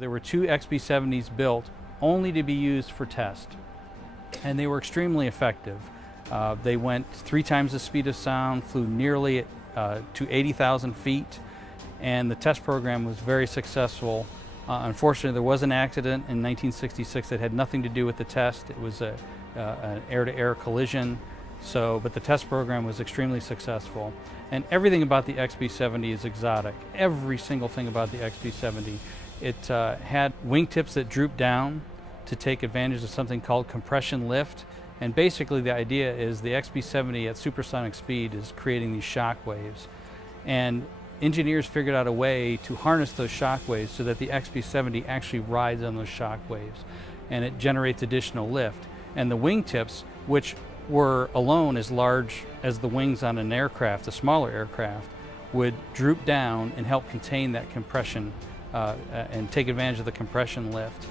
There were two XB-70s built only to be used for test, and they were extremely effective. They went 3 times the speed of sound, flew nearly to 80,000 feet, and the test program was very successful. Unfortunately, there was an accident in 1966 that had nothing to do with the test. It was an air-to-air collision, but the test program was extremely successful. And everything about the XB-70 is exotic. Every single thing about the XB-70. It had wingtips that drooped down to take advantage of something called compression lift. And basically the idea is the XB-70 at supersonic speed is creating these shock waves. And engineers figured out a way to harness those shock waves so that the XB-70 actually rides on those shock waves, and it generates additional lift. And the wingtips, which were alone as large as the wings on an aircraft, a smaller aircraft, would droop down and help contain that compression and take advantage of the compression lift.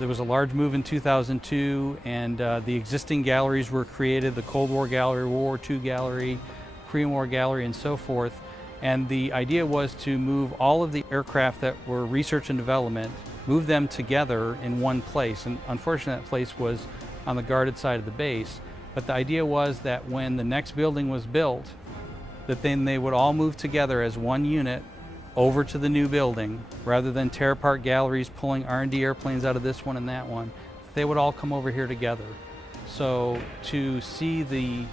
There was a large move in 2002, and the existing galleries were created, the Cold War Gallery, World War II Gallery, Korean War Gallery, and so forth. And the idea was to move all of the aircraft that were research and development, move them together in one place. And unfortunately, that place was on the guarded side of the base. But the idea was that when the next building was built, that then they would all move together as one unit over to the new building, rather than tear apart galleries, pulling R&D airplanes out of this one and that one. They would all come over here together. So to see the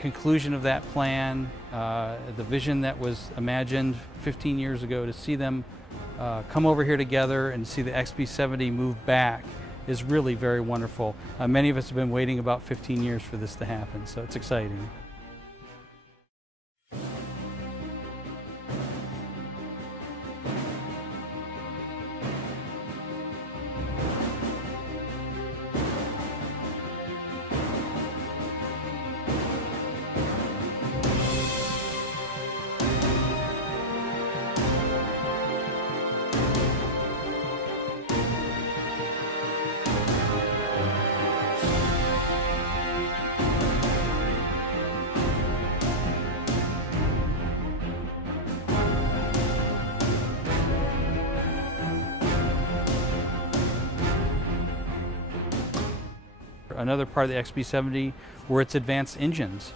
conclusion of that plan, the vision that was imagined 15 years ago, to see them come over here together and see the XB-70 move back is really very wonderful. Many of us have been waiting about 15 years for this to happen, so it's exciting. Another part of the XB-70 were its advanced engines.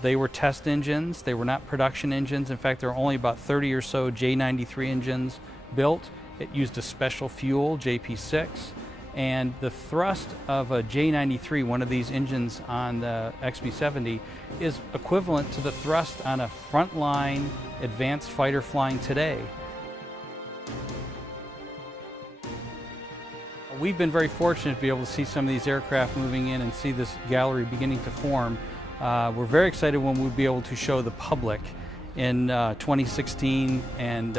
They were test engines, they were not production engines. In fact, there were only about 30 or so J93 engines built. It used a special fuel, JP6, and the thrust of a J93, one of these engines on the XB-70, is equivalent to the thrust on a frontline advanced fighter flying today. We've been very fortunate to be able to see some of these aircraft moving in and see this gallery beginning to form. We're very excited when we'll be able to show the public in 2016, and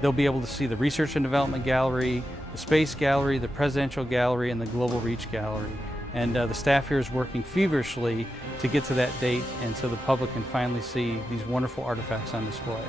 they'll be able to see the Research and Development Gallery, the Space Gallery, the Presidential Gallery, and the Global Reach Gallery. And the staff here is working feverishly to get to that date, and so the public can finally see these wonderful artifacts on display.